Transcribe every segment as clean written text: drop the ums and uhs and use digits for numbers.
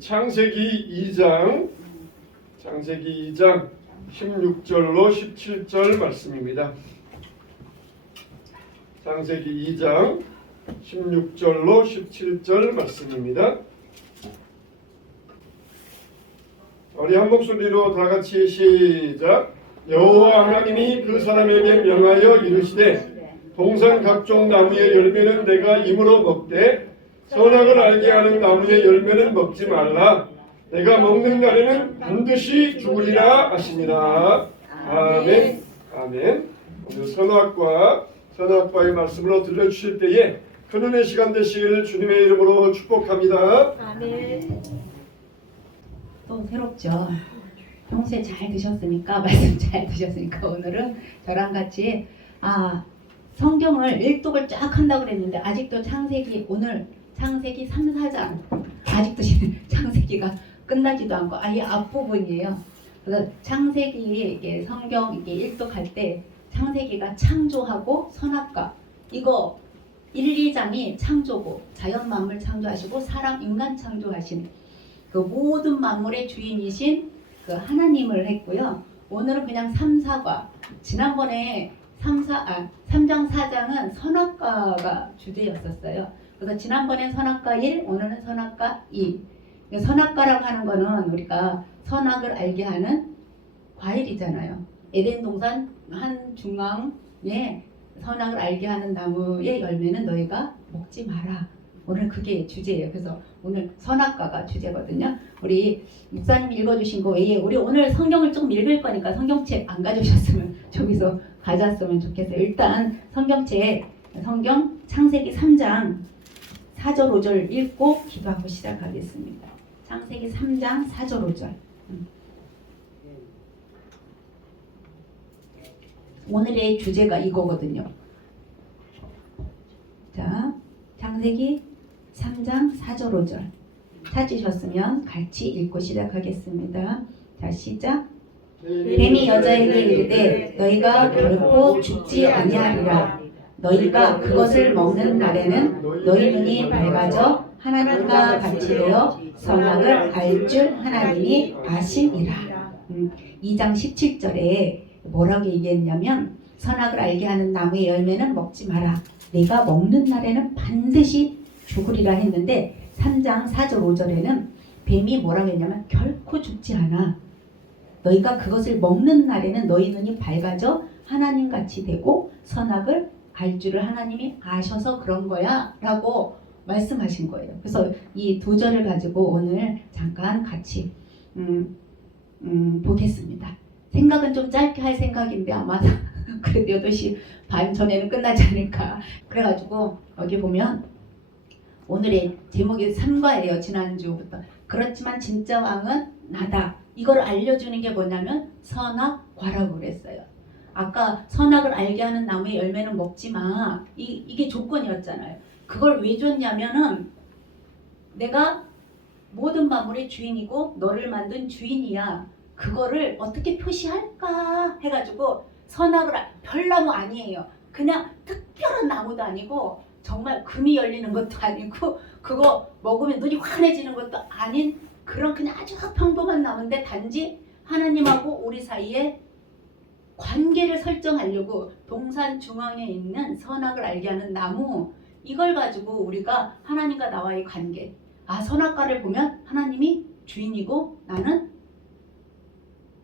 창세기 2장 16절로 17절 말씀입니다. 창세기 2장 16절로 17절 말씀입니다. 우리 한 목소리로 다 같이 시작. 여호와 하나님이 그 사람에게 명하여 이르시되 동산 각종 나무의 열매는 내가 임으로 먹되 선악을 알게 하는 나무의 열매는 먹지 말라. 내가 먹는 날에는 반드시 죽으리라 하시니라. 아멘. 아멘. 오늘 선악과의 말씀으로 들려주실 때에 큰 은혜 시간 되시기를 주님의 이름으로 축복합니다. 아멘. 또 새롭죠. 평소에 잘 드셨으니까 말씀 잘 드셨으니까 오늘은 저랑 같이 성경을 일독을 쫙 한다고 그랬는데 아직도 오늘 창세기 3, 4장 아직도 창세기가 끝나지도 않고 아예 앞부분이에요. 그래서 창세기 성경 일독할 때 창세기가 창조하고 선악과 이거 1, 2장이 창조고 자연 만물 창조하시고 사람 인간 창조하신 그 모든 만물의 주인이신 그 하나님을 했고요. 오늘은 그냥 3, 4과 지난번에 3장 4장은 선악과가 주제였었어요. 그래서 지난번엔 선악과 1, 오늘은 선악과 2. 선악과라고 하는 거는 우리가 선악을 알게 하는 과일이잖아요. 에덴 동산 한 중앙에 선악을 알게 하는 나무의 열매는 너희가 먹지 마라. 오늘 그게 주제예요. 그래서 오늘 선악과가 주제거든요. 우리 목사님 읽어주신 거 외에 우리 오늘 성경을 좀 읽을 거니까 성경책 안 가져오셨으면 저기서 가져왔으면 좋겠어요. 일단 성경 창세기 3장 4절 5절 읽고 기도하고 시작하겠습니다. 창세기 3장 4절 5절. 오늘의 주제가 이거거든요. 자, 창세기 3장 4절 5절 찾으셨으면 같이 읽고 시작하겠습니다. 자, 시작. 뱀이 여자에게 이르되 너희가 결코 죽지 아니하리라. 너희가 그것을 먹는 날에는 너희 눈이 밝아져 하나님과 같이 되어 선악을 알 줄 하나님이 아시니라. 2장 17절에 뭐라고 얘기했냐면 선악을 알게 하는 나무의 열매는 먹지 마라. 내가 먹는 날에는 반드시 죽으리라 했는데 3장 4절 5절에는 뱀이 뭐라고 했냐면 결코 죽지 않아. 너희가 그것을 먹는 날에는 너희 눈이 밝아져 하나님같이 되고 선악을 알 줄을 하나님이 아셔서 그런 거야 라고 말씀하신 거예요. 그래서 이 두 절을 가지고 오늘 잠깐 같이 보겠습니다. 생각은 좀 짧게 할 생각인데 아마 그래도 8시 반 전에는 끝나지 않을까. 그래가지고 여기 보면 오늘의 제목이 3과예요. 지난주부터. 그렇지만 진짜 왕은 나다. 이걸 알려주는 게 뭐냐면 선악과라고 그랬어요. 아까 선악을 알게 하는 나무의 열매는 먹지 마. 이게 조건이었잖아요. 그걸 왜 줬냐면은 내가 모든 만물의 주인이고 너를 만든 주인이야. 그거를 어떻게 표시할까 해가지고 선악을 별나무 아니에요. 그냥 특별한 나무도 아니고 정말 금이 열리는 것도 아니고 그거 먹으면 눈이 환해지는 것도 아닌 그런 그냥 아주 평범한 나무인데 단지 하나님하고 우리 사이에 관계를 설정하려고 동산 중앙에 있는 선악을 알게 하는 나무 이걸 가지고 우리가 하나님과 나와의 관계 선악과를 보면 하나님이 주인이고 나는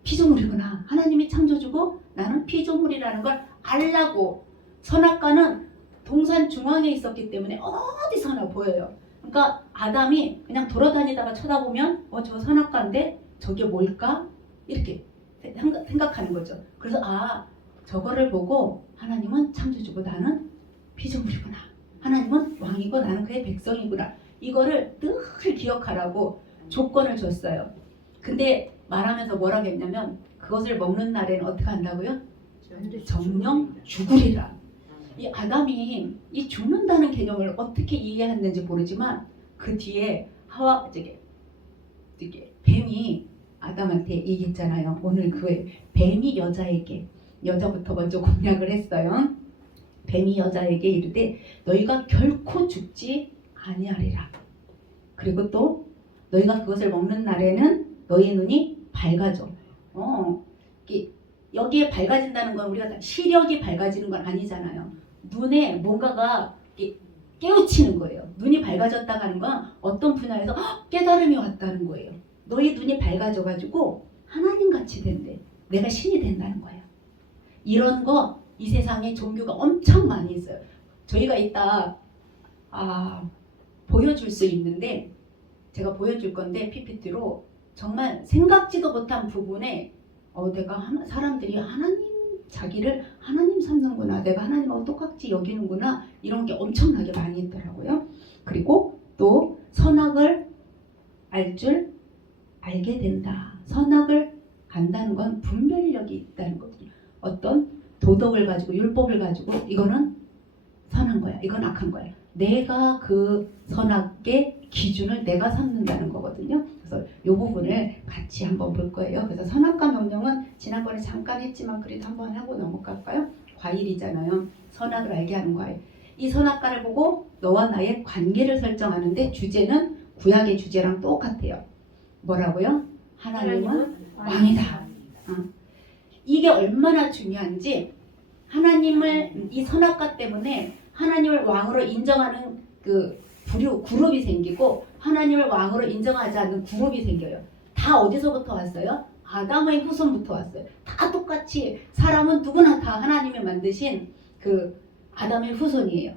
피조물이구나. 하나님이 창조주고 나는 피조물이라는 걸 알라고 선악과는 동산 중앙에 있었기 때문에 어디서나 보여요. 그러니까 아담이 그냥 돌아다니다가 쳐다보면 저 선악과인데 저게 뭘까? 이렇게 생각하는 거죠. 그래서 저거를 보고 하나님은 창조주고 나는 피조물이구나. 하나님은 왕이고 나는 그의 백성이구나. 이거를 늘 기억하라고 조건을 줬어요. 근데 말하면서 뭐라고 했냐면 그것을 먹는 날에는 어떻게 한다고요? 정령 죽으리라. 이 아담이 이 죽는다는 개념을 어떻게 이해했는지 모르지만 그 뒤에 뱀이 아담한테 얘기했잖아요. 오늘 그 뱀이 여자부터 먼저 공략을 했어요. 뱀이 여자에게 이르되 너희가 결코 죽지 아니하리라. 그리고 또 너희가 그것을 먹는 날에는 너희 눈이 밝아져. 여기에 밝아진다는 건 우리가 시력이 밝아지는 건 아니잖아요. 눈에 뭔가가 깨우치는 거예요. 눈이 밝아졌다고 하는 건 어떤 분야에서 깨달음이 왔다는 거예요. 너희 눈이 밝아져가지고 하나님같이 된대. 내가 신이 된다는 거예요. 이런 거 이 세상에 종교가 엄청 많이 있어요. 저희가 이따 보여줄 수 있는데 제가 보여줄 건데 PPT로 정말 생각지도 못한 부분에 사람들이 자기를 하나님 삼는구나, 내가 하나님하고 똑같이 여기는구나, 이런 게 엄청나게 많이 있더라고요. 그리고 또 선악을 알게 된다. 선악을 안다는 건 분별력이 있다는 거거든요. 어떤 도덕을 가지고 율법을 가지고 이거는 선한 거야, 이건 악한 거야. 내가 그 선악의 기준을 내가 삼는다는 거거든요. 그래서 이 부분을 같이 한번 볼 거예요. 그래서 선악과 명령은 지난번에 잠깐 했지만 그래도 한번 하고 넘어갈까요? 과일이잖아요. 선악을 알게 하는 과일. 이 선악과를 보고 너와 나의 관계를 설정하는데 주제는 구약의 주제랑 똑같아요. 뭐라고요? 하나님은 왕이다. 이게 얼마나 중요한지, 하나님을 이 선악과 때문에 하나님을 왕으로 인정하는 그 그룹이 생기고 하나님을 왕으로 인정하지 않는 그룹이 생겨요. 다 어디서부터 왔어요? 아담의 후손부터 왔어요. 다 똑같이 사람은 누구나 다 하나님이 만드신 그 아담의 후손이에요.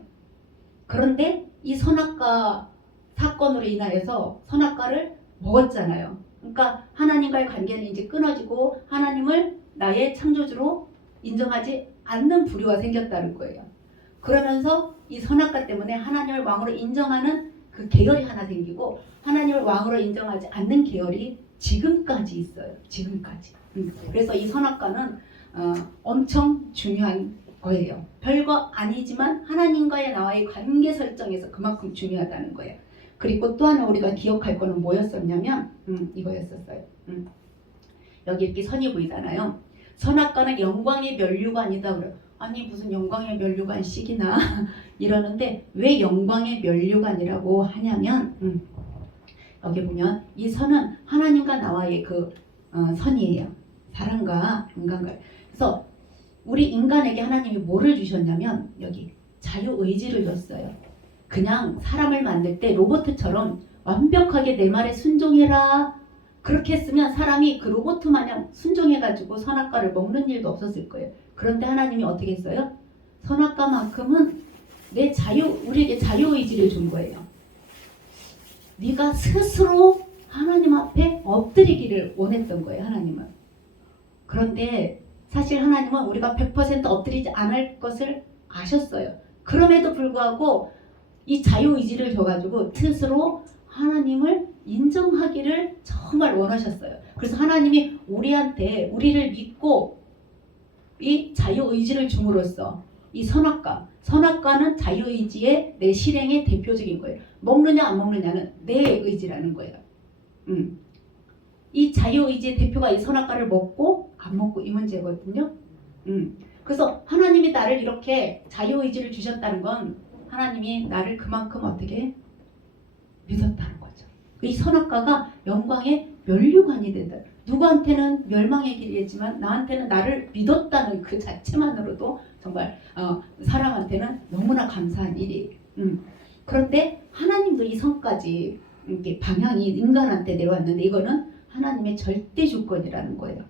그런데 이 선악과 사건으로 인하여서 선악과를 먹었잖아요. 그러니까 하나님과의 관계는 이제 끊어지고 하나님을 나의 창조주로 인정하지 않는 부류가 생겼다는 거예요. 그러면서 이 선악과 때문에 하나님을 왕으로 인정하는 그 계열이 하나 생기고 하나님을 왕으로 인정하지 않는 계열이 지금까지 있어요. 지금까지. 그래서 이 선악과는 엄청 중요한 거예요. 별거 아니지만 하나님과의 나와의 관계 설정에서 그만큼 중요하다는 거예요. 그리고 또 하나 우리가 기억할 거는 뭐였었냐면 이거였었어요. 여기 이렇게 선이 보이잖아요. 선악과는 영광의 면류관이다 그래요. 아니 무슨 영광의 면류관식이나 이러는데 왜 영광의 면류관이라고 하냐면 여기 보면 이 선은 하나님과 나와의 그 선이에요. 사랑과 인간과. 그래서 우리 인간에게 하나님이 뭐를 주셨냐면 여기 자유의지를 줬어요. 그냥 사람을 만들 때 로봇처럼 완벽하게 내 말에 순종해라, 그렇게 했으면 사람이 그 로봇 마냥 순종해가지고 선악과를 먹는 일도 없었을 거예요. 그런데 하나님이 어떻게 했어요? 선악과만큼은 우리에게 자유의지를 준 거예요. 네가 스스로 하나님 앞에 엎드리기를 원했던 거예요. 하나님은. 그런데 사실 하나님은 우리가 100% 엎드리지 않을 것을 아셨어요. 그럼에도 불구하고 이 자유의지를 줘가지고 스스로 하나님을 인정하기를 정말 원하셨어요. 그래서 하나님이 우리를 믿고 이 자유의지를 줌으로써 이 선악과는 자유의지의 내 실행의 대표적인 거예요. 먹느냐 안 먹느냐는 내 의지라는 거예요. 이 자유의지의 대표가 이 선악과를 먹고 안 먹고 이 문제거든요. 그래서 하나님이 나를 이렇게 자유의지를 주셨다는 건 하나님이 나를 그만큼 어떻게 믿었다는 거죠. 이 선악과가 영광의 면류관이 된다. 누구한테는 멸망의 길이겠지만 나한테는 나를 믿었다는 그 자체만으로도 정말 사람한테는 너무나 감사한 일이에요. 그런데 하나님도 이 선까지 이렇게 방향이 인간한테 내려왔는데 이거는 하나님의 절대 주권이라는 거예요.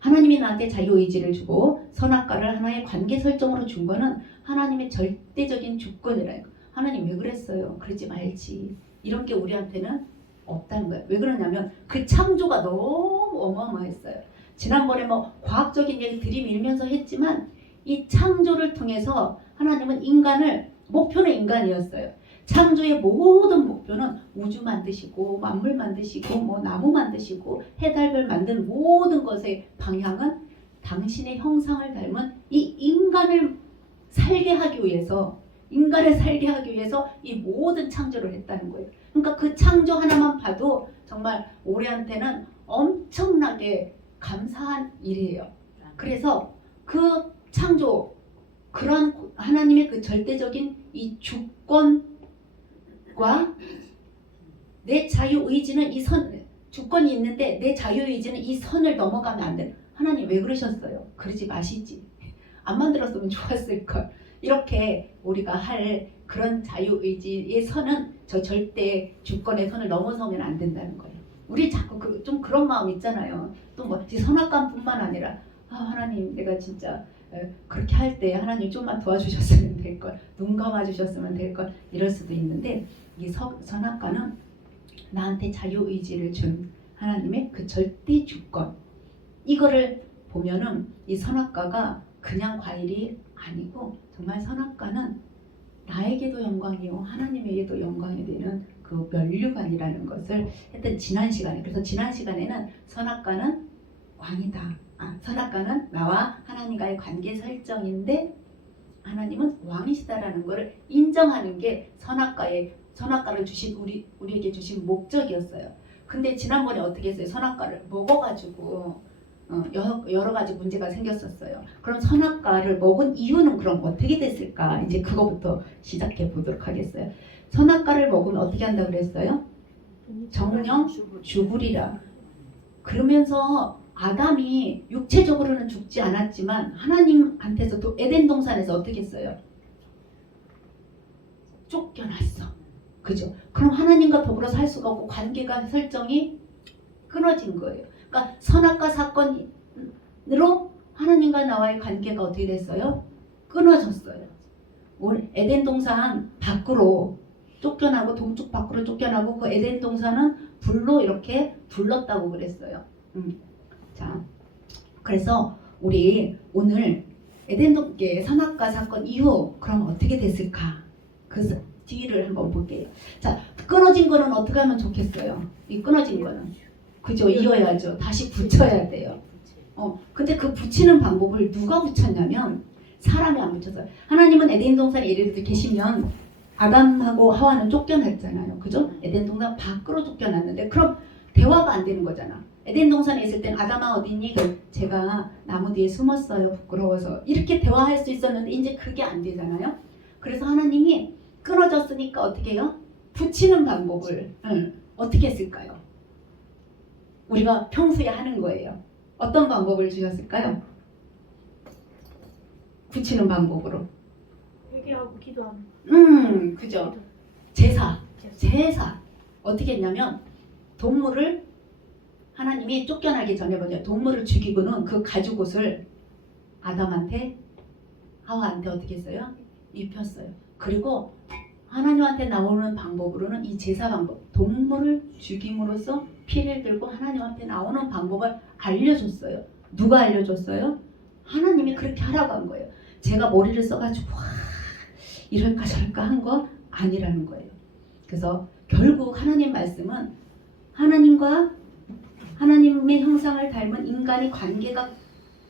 하나님이 나한테 자유의지를 주고 선악과를 하나의 관계 설정으로 준 거는 하나님의 절대적인 주권이라는 거예요. 하나님 왜 그랬어요? 그러지 말지. 이런 게 우리한테는 없다는 거예요. 왜 그러냐면 그 창조가 너무 어마어마했어요. 지난번에 과학적인 얘기 들이밀면서 했지만 이 창조를 통해서 하나님은 목표는 인간이었어요. 창조의 모든 목표는 우주 만드시고 만물 만드시고 나무 만드시고 해달별 만든 모든 것의 방향은 당신의 형상을 닮은 이 인간을 살게 하기 위해서 이 모든 창조를 했다는 거예요. 그러니까 그 창조 하나만 봐도 정말 우리한테는 엄청나게 감사한 일이에요. 그래서 그 창조, 그런 하나님의 그 절대적인 이 주권과 내 자유의지는 이 주권이 있는데 내 자유의지는 이 선을 넘어가면 안 돼. 하나님 왜 그러셨어요? 그러지 마시지. 안 만들었으면 좋았을걸. 이렇게 우리가 할 그런 자유의지의 선은 저 절대 주권의 선을 넘어서면 안 된다는 거예요. 우리 자꾸 좀 그런 마음 있잖아요. 또 뭐 선악관뿐만 아니라 하나님 내가 진짜 그렇게 할 때 하나님 좀만 도와주셨으면 될걸, 눈 감아주셨으면 될걸 이럴 수도 있는데 이 선악과는 나한테 자유의지를 준 하나님의 그 절대 주권, 이거를 보면은 이 선악과가 그냥 과일이 아니고 정말 선악과는 나에게도 영광이요 하나님에게도 영광이 되는 그 면류관이라는 것을 했던 지난 시간에, 그래서 지난 시간에는 선악과는 왕이다. 선악과는 나와 하나님과의 관계 설정인데 하나님은 왕이시다라는 것을 인정하는 게 선악과를 주신 우리에게 주신 목적이었어요. 근데 지난번에 어떻게 했어요? 선악과를 먹어가지고 여러 가지 문제가 생겼었어요. 그럼 선악과를 먹은 이유는 그럼 어떻게 됐을까? 이제 그거부터 시작해 보도록 하겠어요. 선악과를 먹으면 어떻게 한다고 그랬어요? 정령 죽으리라. 그러면서 아담이 육체적으로는 죽지 않았지만 하나님한테서 또 에덴 동산에서 어떻게 했어요? 쫓겨났어. 그죠? 그럼 하나님과 더불어 살 수가 없고 관계가 설정이 끊어진 거예요. 그러니까 선악과 사건으로 하나님과 나와의 관계가 어떻게 됐어요? 끊어졌어요. 오늘 에덴 동산 밖으로 쫓겨나고 동쪽 밖으로 쫓겨나고 그 에덴 동산은 불로 이렇게 불렀다고 그랬어요. 자, 그래서 우리 오늘 에덴 선악과 사건 이후 그럼 어떻게 됐을까? 그 뒤를 한번 볼게요. 자, 끊어진 거는 어떻게 하면 좋겠어요? 이 끊어진 거는 그죠? 이어야죠. 다시 붙여야 돼요. 근데 그 붙이는 방법을 누가 붙였냐면 사람이 안 붙였어요. 하나님은 에덴 동산에 예를 들어 계시면 아담하고 하와는 쫓겨났잖아요. 그죠? 에덴 동산 밖으로 쫓겨났는데 그럼 대화가 안 되는 거잖아. 에덴 동산에 있을 땐 아담아 어디니? 제가 나무 뒤에 숨었어요. 부끄러워서. 이렇게 대화할 수 있었는데 이제 그게 안 되잖아요. 그래서 하나님이 끊어졌으니까 어떻게 해요? 붙이는 방법을 어떻게 했을까요? 우리가 평소에 하는 거예요. 어떤 방법을 주셨을까요? 붙이는 방법으로. 회개하고 기도하는. 그죠. 제사. 어떻게 했냐면 동물을 하나님이 쫓겨나기 전에 먼저 동물을 죽이고는 그 가죽옷을 아담한테 하와한테 어떻게 했어요? 입혔어요. 그리고 하나님한테 나오는 방법으로는 이 제사 방법, 동물을 죽임으로써 피를 들고 하나님 앞에 나오는 방법을 알려줬어요. 누가 알려줬어요? 하나님이 그렇게 하라고 한 거예요. 제가 머리를 써가지고 이럴까 저럴까 한 거 아니라는 거예요. 그래서 결국 하나님 말씀은 하나님의 형상을 닮은 인간의 관계가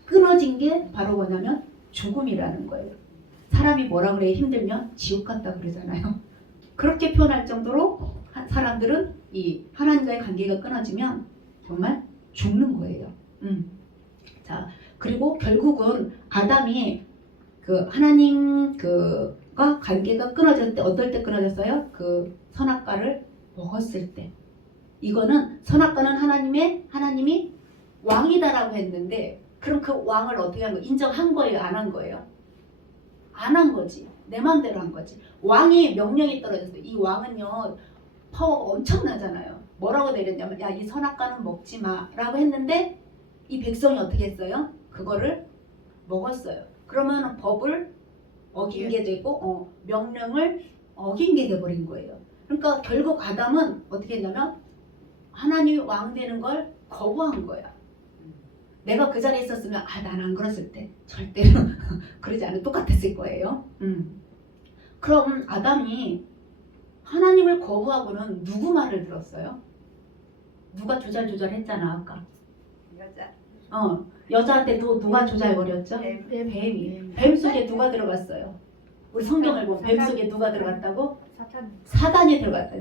끊어진 게 바로 뭐냐면 죽음이라는 거예요. 사람이 뭐라 그래요? 힘들면 지옥 같다 그러잖아요. 그렇게 표현할 정도로 사람들은 이 하나님과의 관계가 끊어지면 정말 죽는 거예요. 자, 그리고 결국은 아담이 그 하나님과 관계가 끊어졌을 때 어떨 때 끊어졌어요? 그 선악과를 먹었을 때. 이거는 선악과는 하나님이 왕이다라고 했는데 그럼 그 왕을 어떻게 한 거예요? 인정한 거예요? 안 한 거예요? 안 한 거지. 내 마음대로 한 거지. 왕이 명령이 떨어졌어요. 이 왕은요 파워가 엄청나잖아요. 뭐라고 내렸냐면 야, 이 선악과는 먹지 마 라고 했는데 이 백성이 어떻게 했어요? 그거를 먹었어요. 그러면 법을 어긴 게 되고 명령을 어긴 게 돼버린 거예요. 그러니까 결국 아담은 어떻게 했냐면 하나님이 왕 되는 걸 거부한 거야. 내가 그 자리에 있었으면 난 안 그랬을 때 절대로 그러지 않으면 똑같았을 거예요. 그럼 아담이 하나님을 거부하고는 누구 말을 들었어요? 누가 조잘조잘했잖아 아까. 여자한테 누가 조잘거렸죠? 뱀이. 뱀 속에 누가 들어갔어요? 우리 성경을 보면 뱀 속에 누가 들어갔다고? 사단이 들어갔다.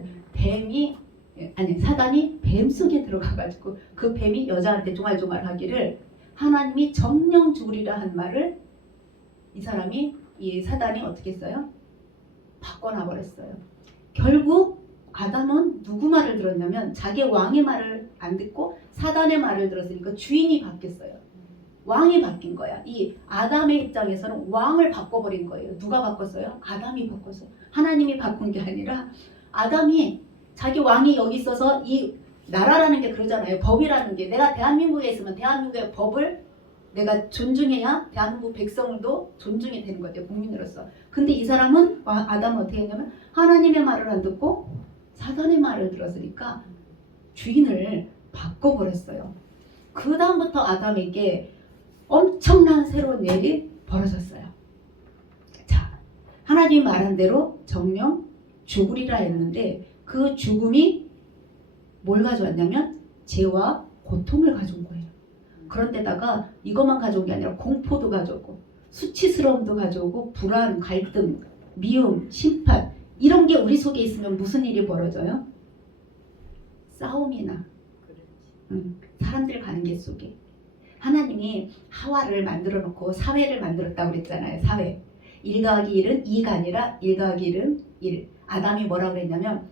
사단이 뱀 속에 들어가가지고 그 뱀이 여자한테 조말조말하기를 하나님이 정령 죽으리라 한 말을 이 사단이 어떻게 했어요? 바꿔놔 버렸어요. 결국 아담은 누구 말을 들었냐면 자기 왕의 말을 안 듣고 사단의 말을 들었으니까 주인이 바뀌었어요. 왕이 바뀐 거야. 이 아담의 입장에서는 왕을 바꿔버린 거예요. 누가 바꿨어요? 아담이 바꿨어요. 하나님이 바꾼 게 아니라 아담이 자기 왕이 여기 있어서 이 나라라는 게 그러잖아요. 법이라는 게 내가 대한민국에 있으면 대한민국의 법을 내가 존중해야 대한민국 백성들도 존중이 되는 거죠. 국민으로서. 근데 이 사람은 아담은 어떻게 했냐면 하나님의 말을 안 듣고 사단의 말을 들었으니까 주인을 바꿔버렸어요. 그 다음부터 아담에게 엄청난 새로운 일이 벌어졌어요. 자, 하나님이 말한 대로 정령 죽으리라 했는데 그 죽음이 뭘 가져왔냐면 죄와 고통을 가져온 거예요. 그런데다가 이것만 가져온 게 아니라 공포도 가져오고 수치스러움도 가져오고 불안, 갈등, 미움, 심판 이런 게 우리 속에 있으면 무슨 일이 벌어져요? 싸움이 나. 사람들 관계 속에. 하나님이 하와를 만들어 놓고 사회를 만들었다고 그랬잖아요. 사회. 1 더하기 1은 2가 아니라 1 더하기 1은 1. 아담이 뭐라고 그랬냐면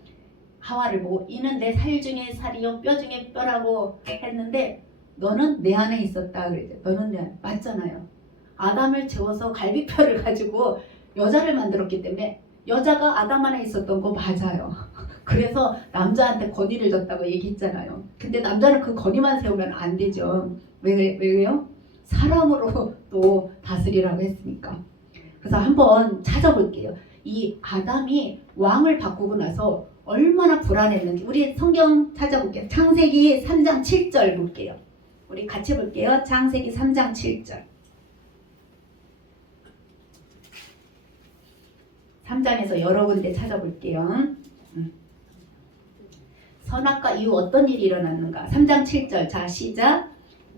하와를 보고 이는 내 살 중에 살이요 뼈 중에 뼈라고 했는데 너는 내 안에 있었다 그랬죠. 너는 내 안에. 맞잖아요. 아담을 재워서 갈비뼈를 가지고 여자를 만들었기 때문에 여자가 아담 안에 있었던 거 맞아요. 그래서 남자한테 건의를 줬다고 얘기했잖아요. 근데 남자는 그 건의만 세우면 안 되죠. 왜요? 사람으로 또 다스리라고 했으니까. 그래서 한번 찾아볼게요. 이 아담이 왕을 바꾸고 나서 얼마나 불안했는지 우리 성경 찾아볼게요. 창세기 3장 7절 볼게요. 우리 같이 볼게요. 창세기 3장 7절. 3장에서 여러 군데 찾아볼게요. 선악과 이후 어떤 일이 일어났는가? 3장 7절. 자, 시작.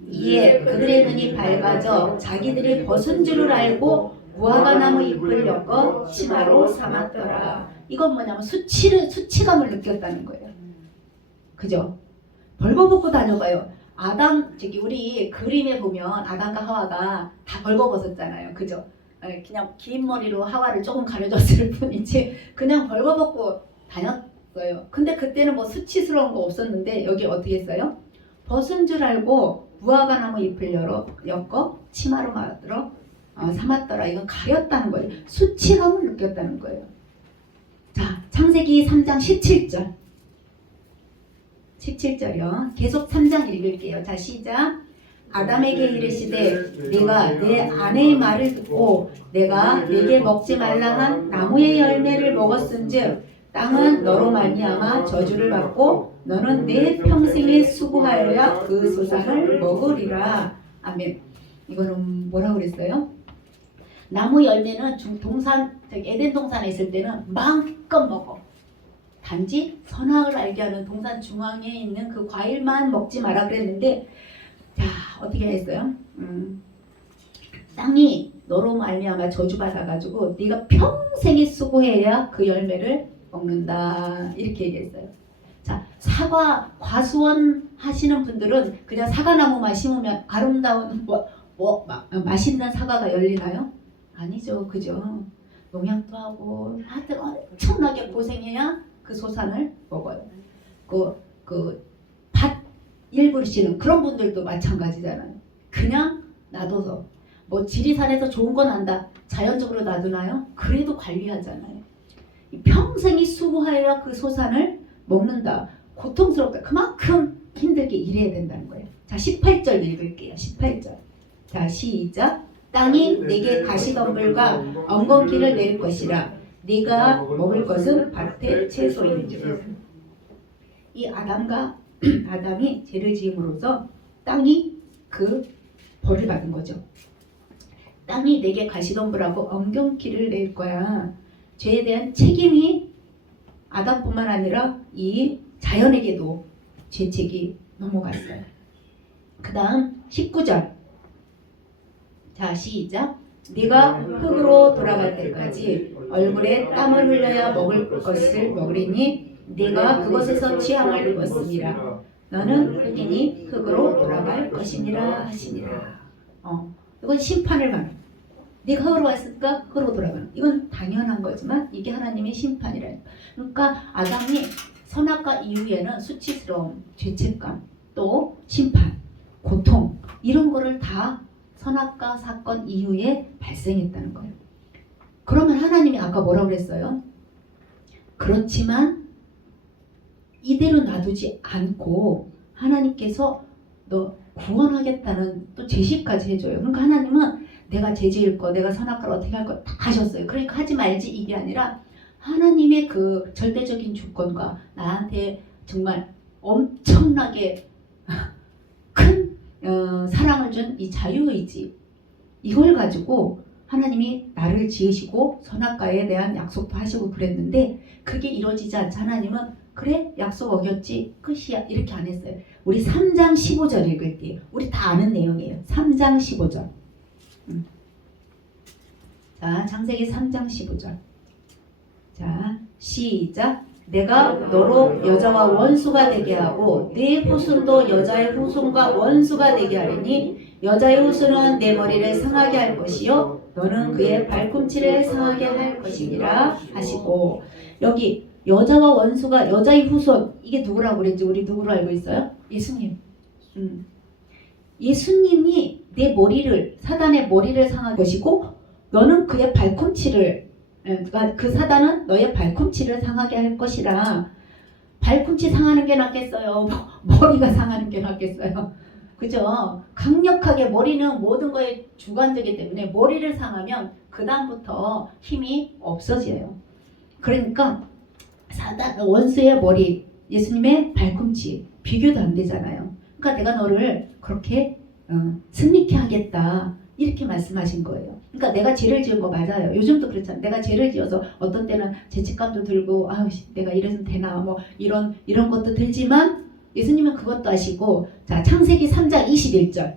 이에 그들의 눈이 밝아져 자기들이 벗은 줄을 알고 무화과 나무 잎을 엮어 치마로 삼았더라. 이건 뭐냐면 수치감을 느꼈다는 거예요. 그죠? 벌거벗고 다녀봐요. 아담, 우리 그림에 보면 아담과 하와가 다 벌거벗었잖아요. 그죠? 그냥 긴 머리로 하와를 조금 가려줬을 뿐이지 그냥 벌거벗고 다녔어요. 근데 그때는 뭐 수치스러운 거 없었는데 여기 어떻게 했어요? 벗은 줄 알고 무화과 나무 잎을 엮어 치마로 만들어 삼았더라. 이건 가렸다는 거예요. 수치감을 느꼈다는 거예요. 자, 창세기 3장 17절. 17절이요. 계속 3장 읽을게요. 자, 시작. 아담에게 이르시되 네가 내 아내의 말을 듣고 내가 네게 먹지 말라 한 나무의 열매를 먹었은즉 땅은 너로 말미암아 저주를 받고 너는 내 평생에 수고하여야 그 소산을 먹으리라. 아멘. 이거는 뭐라고 그랬어요? 나무 열매는 에덴 동산에 있을 때는 마음껏 먹어. 단지 선악을 알게 하는 동산 중앙에 있는 그 과일만 먹지 마라 그랬는데 자, 어떻게 했어요? 땅이 너로 말미암아 저주받아가지고 네가 평생에 수고해야 그 열매를 먹는다. 이렇게 얘기했어요. 자, 사과 과수원 하시는 분들은 그냥 사과나무만 심으면 아름다운 맛있는 사과가 열리나요? 아니죠. 그죠? 농약도 하고 하여튼 엄청나게 고생해야 그 소산을 먹어요. 밭 일부시는 그런 분들도 마찬가지잖아요. 그냥 놔둬서 뭐 지리산에서 좋은 건 한다. 자연적으로 놔두나요? 그래도 관리하잖아요. 평생이 수고하여야 그 소산을 먹는다. 고통스럽다. 그만큼 힘들게 일해야 된다는 거예요. 자, 18절 읽을게요. 18절. 자, 시작. 땅이 내게 가시덤불과 엉겅퀴를 낼 것이라. 네가 먹을 것은 밭의 채소인즉. 이 아담이 죄를 지음으로써 땅이 그 벌을 받은 거죠. 땅이 내게 가시덤불하고 엉겅퀴를 낼 거야. 죄에 대한 책임이 아담뿐만 아니라 이 자연에게도 죄책이 넘어갔어요. 그 다음 19절. 자, 시작. 네가 흙으로 돌아갈 때까지 얼굴에 땀을 흘려야 먹을 것을 먹으리니 네가 그곳에서 취함을 입었습니다. 너는 흙이니 흙으로 돌아갈 것이니라 하시니라. 이건 심판을 받는. 네가 흙으로 왔으니까 흙으로 돌아가는. 이건 당연한 거지만 이게 하나님의 심판이라니까. 그러니까 아담이 선악과 이후에는 수치스러움, 죄책감, 또 심판, 고통 이런 거를 다 선악과 사건 이후에 발생했다는 거예요. 그러면 하나님이 아까 뭐라고 그랬어요? 그렇지만 이대로 놔두지 않고 하나님께서 너 구원하겠다는 또 제시까지 해줘요. 그러니까 하나님은 내가 죄 지을 거, 내가 선악과를 어떻게 할 거 다 하셨어요. 그러니까 하지 말지 이게 아니라 하나님의 그 절대적인 주권과 나한테 정말 엄청나게 큰 사랑을 준 이 자유의지 이걸 가지고 하나님이 나를 지으시고 선악과에 대한 약속도 하시고 그랬는데 그게 이루어지지 않자 하나님은 그래 약속 어겼지 끝이야 이렇게 안 했어요. 우리 3장 15절 읽을게요. 우리 다 아는 내용이에요. 3장 15절. 자, 창세기 3장 15절. 자, 시작. 내가 너로 여자와 원수가 되게 하고 네 후손도 여자의 후손과 원수가 되게 하리니 여자의 후손은 내 머리를 상하게 할 것이요 너는 그의 발꿈치를 상하게 할 것이니라 하시고 여기 여자와 원수가 여자의 후손 이게 누구라고 그랬지? 우리 누구로 알고 있어요? 예수님. 예수님이 내 머리를 사단의 머리를 상할 것이고 너는 그의 발꿈치를 그 사단은 너의 발꿈치를 상하게 할 것이라. 발꿈치 상하는 게 낫겠어요? 머리가 상하는 게 낫겠어요? 그죠? 강력하게 머리는 모든 거에 주관되기 때문에 머리를 상하면 그 다음부터 힘이 없어져요. 그러니까 사단 원수의 머리, 예수님의 발꿈치 비교도 안 되잖아요. 그러니까 내가 너를 그렇게 승리케 하겠다 이렇게 말씀하신 거예요. 그러니까 내가 죄를 지은 거 맞아요. 요즘도 그렇잖아요. 내가 죄를 지어서 어떤 때는 죄책감도 들고 아우 내가 이래서 되나 뭐 이런 것도 들지만 예수님은 그것도 아시고 자 창세기 3장 21절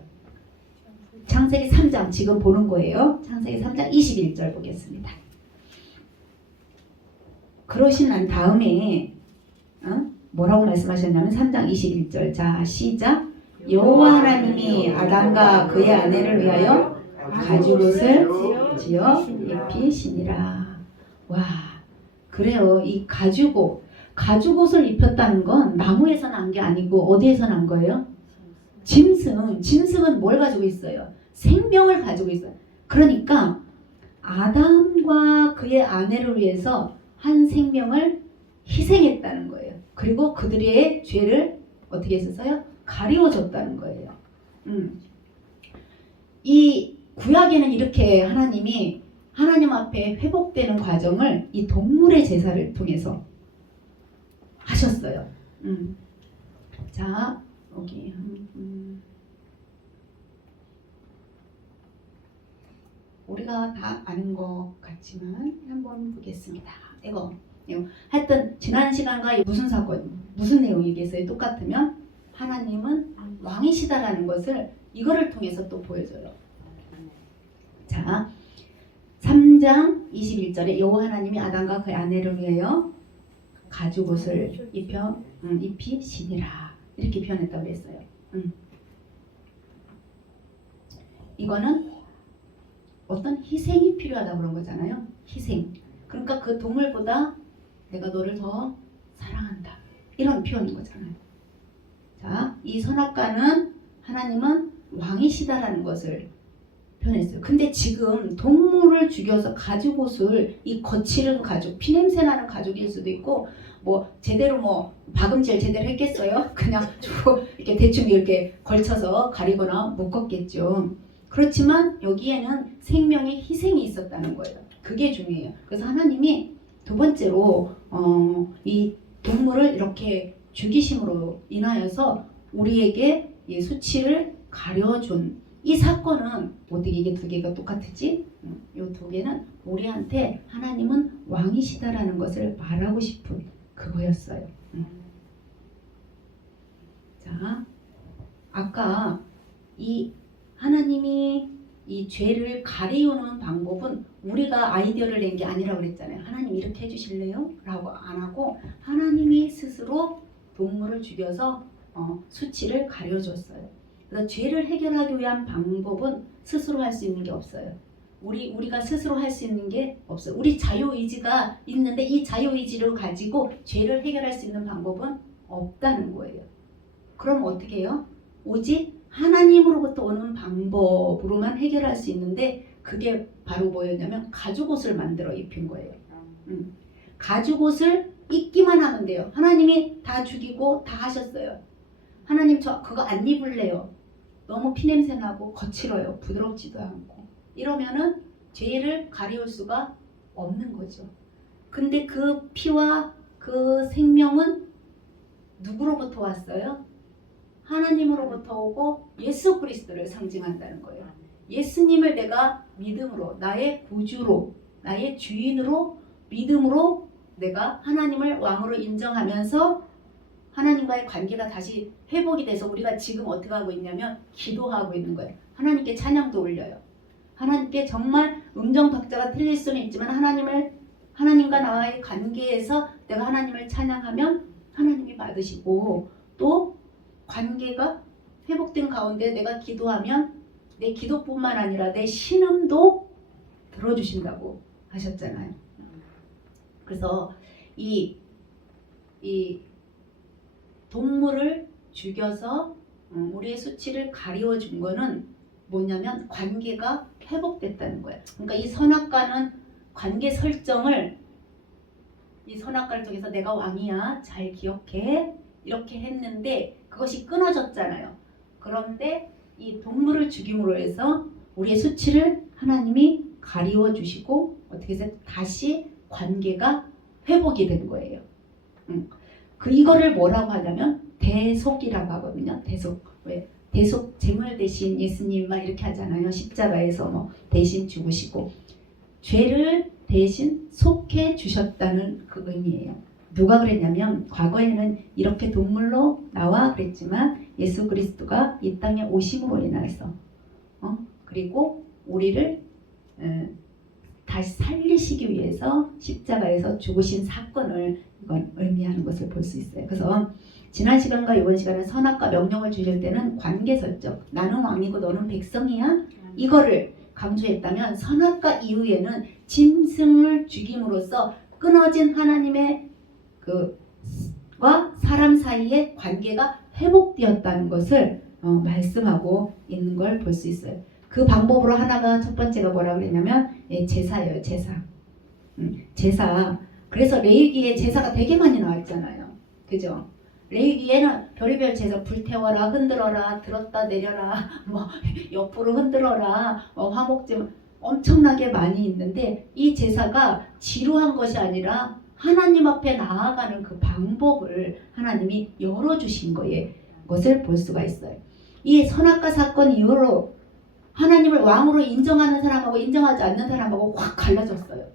창세기 3장 지금 보는 거예요. 창세기 3장 21절 보겠습니다. 그러신 난 다음에 뭐라고 말씀하셨냐면 3장 21절 자 시작 여호와 하나님이 아담과 그의 아내를 위하여 가죽옷을 지어 입히시니라. 와 그래요. 이 가죽옷을 입혔다는 건 나무에서 난 게 아니고 어디에서 난 거예요? 짐승은 뭘 가지고 있어요? 생명을 가지고 있어요. 그러니까 아담과 그의 아내를 위해서 한 생명을 희생했다는 거예요. 그리고 그들의 죄를 어떻게 했었어요? 가리워줬다는 거예요. 이 구약에는 이렇게 하나님이 하나님 앞에 회복되는 과정을 이 동물의 제사를 통해서 하셨어요. 자, 여기 우리가 다 아는 것 같지만 한번 보겠습니다. 이거 하여튼 지난 시간과 무슨 사건, 무슨 내용이겠어요? 똑같으면 하나님은 왕이시다라는 것을 이거를 통해서 또 보여줘요. 자, 3장 21절에 여호와 하나님이 아담과 그의 아내를 위하여 가죽옷을 입히시니라 이렇게 표현했다고 그랬어요. 이거는 어떤 희생이 필요하다고 그런 거잖아요. 희생. 그러니까 그 동물보다 내가 너를 더 사랑한다. 이런 표현인 거잖아요. 자, 이 선악과는 하나님은 왕이시다라는 것을 표현했어요. 근데 지금 동물을 죽여서 가죽옷을 이 거칠은 가죽, 피냄새 나는 가죽일 수도 있고 뭐 제대로 뭐 박음질 제대로 했겠어요? 그냥 이렇게 대충 이렇게 걸쳐서 가리거나 묶었겠죠. 그렇지만 여기에는 생명의 희생이 있었다는 거예요. 그게 중요해요. 그래서 하나님이 두 번째로 이 동물을 이렇게 죽이심으로 인하여서 우리에게 이 수치를 가려준 이 사건은 어떻게 이게 두 개가 똑같지? 이 두 개는 우리한테 하나님은 왕이시다라는 것을 말하고 싶은 그거였어요. 자, 아까 이 하나님이 이 죄를 가리우는 방법은 우리가 아이디어를 낸 게 아니라고 그랬잖아요. 하나님 이렇게 해주실래요? 라고 안 하고 하나님이 스스로 동물을 죽여서 수치를 가려줬어요. 그래서 죄를 해결하기 위한 방법은 스스로 할 수 있는 게 없어요. 우리가 스스로 할 수 있는 게 없어. 우리 자유의지가 있는데 이 자유의지를 가지고 죄를 해결할 수 있는 방법은 없다는 거예요. 그럼 어떻게 해요? 오직 하나님으로부터 오는 방법으로만 해결할 수 있는데 그게 바로 뭐였냐면 가죽옷을 만들어 입힌 거예요. 가죽옷을 입기만 하면 돼요. 하나님이 다 죽이고 다 하셨어요. 하나님 저 그거 안 입을래요. 너무 피냄새 나고 거칠어요. 부드럽지도 않고. 이러면은 죄를 가리울 수가 없는 거죠. 근데 그 피와 그 생명은 누구로부터 왔어요? 하나님으로부터 오고 예수 그리스도를 상징한다는 거예요. 예수님을 내가 믿음으로, 나의 구주로, 나의 주인으로, 믿음으로 내가 하나님을 왕으로 인정하면서 하나님과의 관계가 다시 회복이 돼서 우리가 지금 어떻게 하고 있냐면 기도하고 있는 거예요. 하나님께 찬양도 올려요. 하나님께 정말 음정 박자가 틀릴 수는 있지만 하나님과 나와의 관계에서 내가 하나님을 찬양하면 하나님이 받으시고 또 관계가 회복된 가운데 내가 기도하면 내 기도뿐만 아니라 내 신음도 들어주신다고 하셨잖아요. 그래서 이 동물을 죽여서 우리의 수치를 가리워 준 거는 뭐냐면 관계가 회복됐다는 거예요. 그러니까 이 선악과는 관계 설정을 이 선악과를 통해서 내가 왕이야 잘 기억해 이렇게 했는데 그것이 끊어졌잖아요. 그런데 이 동물을 죽임으로 해서 우리의 수치를 하나님이 가리워 주시고 어떻게 해서 다시 관계가 회복이 된 거예요. 이거를 뭐라고 하냐면 대속이라고 하거든요. 대속. 왜? 대속 제물 대신 예수님 막 이렇게 하잖아요. 십자가에서 뭐 대신 죽으시고 죄를 대신 속해 주셨다는 그 의미예요. 누가 그랬냐면 과거에는 이렇게 동물로 나와 그랬지만 예수 그리스도가 이 땅에 오심으로 인해서 그리고 우리를 다시 살리시기 위해서 십자가에서 죽으신 사건을 이건 의미하는 것을 볼 수 있어요. 그래서 지난 시간과 이번 시간에 선악과 명령을 주실 때는 관계 설정, 나는 왕이고 너는 백성이야 이거를 강조했다면 선악과 이후에는 짐승을 죽임으로써 끊어진 하나님의 과 사람 사이의 관계가 회복되었다는 것을 말씀하고 있는 걸 볼 수 있어요. 그 방법으로 하나가 첫 번째가 뭐라고 그랬냐면 제사예요. 제사. 그래서 레위기에 제사가 되게 많이 나왔잖아요. 그죠? 레위기에는 별의별 제사 불태워라 흔들어라 들었다 내려라 뭐 옆으로 흔들어라 화목제 엄청나게 많이 있는데 이 제사가 지루한 것이 아니라 하나님 앞에 나아가는 그 방법을 하나님이 열어주신 것을 볼 수가 있어요. 이 선악과 사건 이후로 하나님을 왕으로 인정하는 사람하고 인정하지 않는 사람하고 확 갈라졌어요.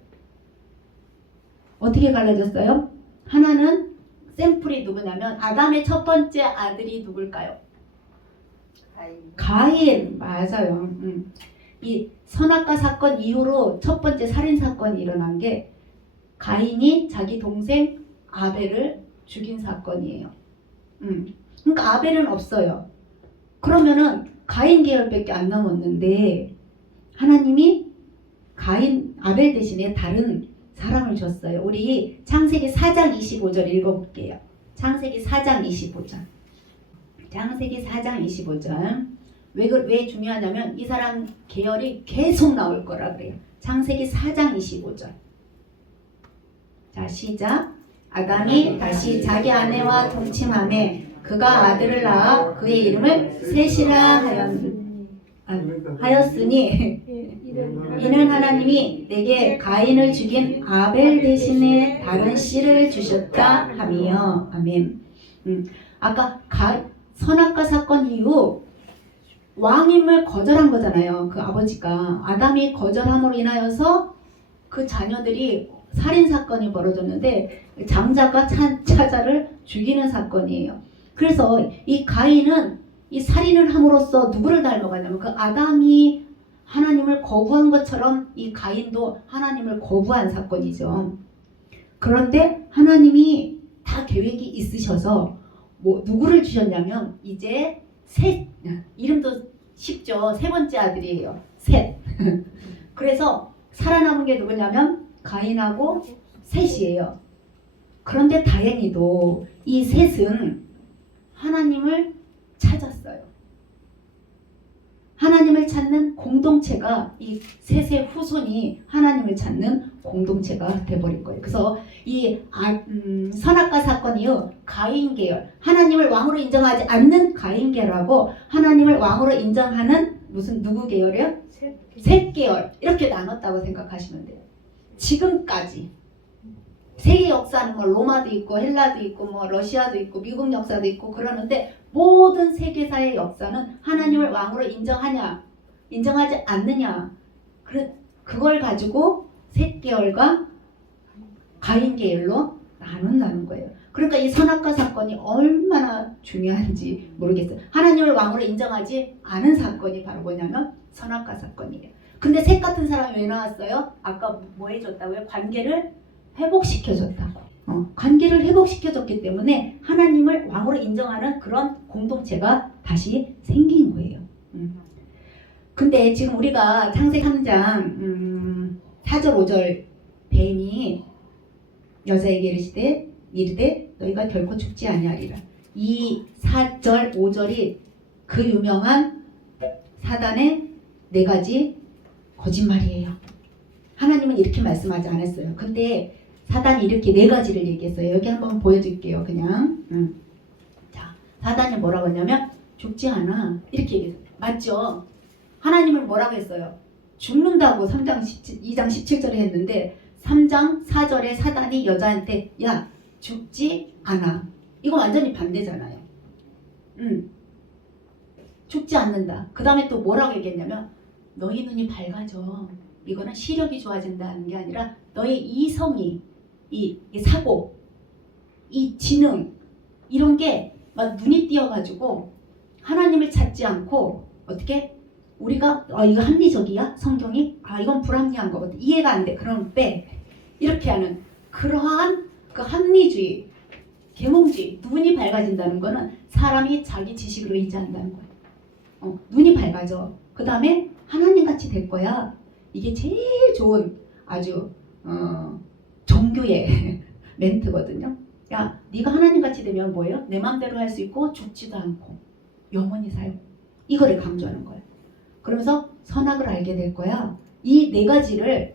어떻게 갈라졌어요? 하나는 샘플이 누구냐면 아담의 첫 번째 아들이 누굴까요? 가인. 맞아요. 이 선악과 사건 이후로 첫 번째 살인 사건이 일어난 게 가인이 자기 동생 아벨을 죽인 사건이에요. 그러니까 아벨은 없어요. 그러면은 가인 계열밖에 안 남았는데 하나님이 아벨 대신에 다른 사람을 줬어요. 우리 창세기 4장 25절 읽어볼게요. 창세기 4장 25절. 창세기 4장 25절. 왜 중요하냐면 이 사람 계열이 계속 나올 거라 그래요. 창세기 4장 25절. 자, 시작. 아담이 다시 자기 아내와 동침하매 그가 아들을 낳아 그의 이름을 셋이라 하였으니 이는 하나님이 내게 가인을 죽인 아벨 대신에 다른 씨를 주셨다 하며. 아멘. 아까 선악과 사건 이후 왕임을 거절한 거잖아요. 그 아버지가 아담이 거절함으로 인하여서 그 자녀들이 살인 사건이 벌어졌는데 장자가 차자를 죽이는 사건이에요. 그래서 이 가인은 이 살인을 함으로써 누구를 닮아가냐면 그 아담이 하나님을 거부한 것처럼 이 가인도 하나님을 거부한 사건이죠. 그런데 하나님이 다 계획이 있으셔서 누구를 주셨냐면 이제 셋, 이름도 쉽죠. 세 번째 아들이에요. 셋. 그래서 살아남은 게 누구냐면 가인하고 셋이에요. 그런데 다행히도 이 셋은 하나님을 찾았어요. 하나님을 찾는 공동체가 이 셋의 후손이 하나님을 찾는 공동체가 돼버린 거예요. 그래서 이 선악과 사건이요, 가인 계열, 하나님을 왕으로 인정하지 않는 가인 계열하고 하나님을 왕으로 인정하는 무슨 누구 계열이요? 셋 계열, 이렇게 나눴다고 생각하시면 돼요. 지금까지 세계 역사는 뭐 로마도 있고 헬라도 있고 뭐 러시아도 있고 미국 역사도 있고 그러는데 모든 세계사의 역사는 하나님을 왕으로 인정하냐 인정하지 않느냐 그걸 가지고 셋 계열과 가인 계열로 나눈다는 거예요. 그러니까 이 선악과 사건이 얼마나 중요한지 모르겠어요. 하나님을 왕으로 인정하지 않은 사건이 바로 뭐냐면 선악과 사건이에요. 근데 셋 같은 사람이 왜 나왔어요? 아까 뭐 해줬다고요? 관계를 회복시켜줬다고. 관계를 회복시켜줬기 때문에 하나님을 왕으로 인정하는 그런 공동체가 다시 생긴 거예요. 근데 지금 우리가 창세기 3장 4절 5절 뱀이 여자에게 이르되 너희가 결코 죽지 아니하리라. 이 4절 5절이 그 유명한 사단의 4가지 거짓말이에요. 하나님은 이렇게 말씀하지 않았어요. 근데 사단이 이렇게 4가지를 얘기했어요. 여기 한번 보여줄게요. 그냥 자, 사단이 뭐라고 했냐면 죽지 않아 이렇게 얘기했어요. 맞죠? 하나님은 뭐라고 했어요? 죽는다고 2장 17절에 했는데 3장 4절에 사단이 여자한테 야 죽지 않아. 이거 완전히 반대잖아요. 죽지 않는다. 그 다음에 또 뭐라고 얘기했냐면 너희 눈이 밝아져. 이거는 시력이 좋아진다는 게 아니라 너의 이성이 이 사고 이 지능 이런 게 막 눈이 띄어가지고 하나님을 찾지 않고 어떻게 우리가 이거 합리적이야? 성경이? 이건 불합리한 거거든. 이해가 안 돼. 그럼 빼. 이렇게 하는 그러한 그 합리주의 계몽주의 눈이 밝아진다는 거는 사람이 자기 지식을 의지한다는 거예요. 눈이 밝아져. 그 다음에 하나님같이 될 거야. 이게 제일 좋은 아주 종교의 멘트거든요. 야, 네가 하나님같이 되면 뭐예요? 내 마음대로 할 수 있고 죽지도 않고 영원히 살고 이거를 강조하는 거예요. 그러면서 선악을 알게 될 거야. 이 4가지를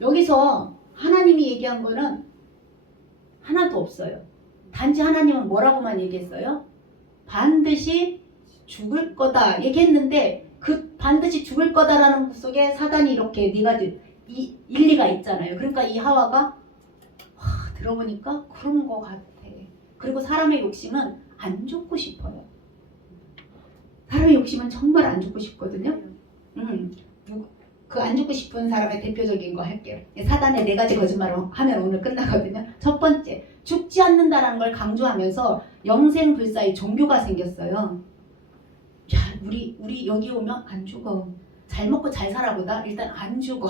여기서 하나님이 얘기한 거는 하나도 없어요. 단지 하나님은 뭐라고만 얘기했어요? 반드시 죽을 거다 얘기했는데 그 반드시 죽을 거다라는 속에 사단이 이렇게 4가지 일리가 있잖아요. 그러니까 이 하와가 들어보니까 그런 거 같아. 그리고 사람의 욕심은 안 죽고 싶어요. 사람의 욕심은 정말 안 죽고 싶거든요. 그 안 죽고 싶은 사람의 대표적인 거 할게요. 사단의 4가지 거짓말을 하면 오늘 끝나거든요. 첫 번째, 죽지 않는다라는 걸 강조하면서 영생불사의 종교가 생겼어요. 야, 우리 여기 오면 안 죽어. 잘 먹고 잘 살아보다 일단 안 죽어.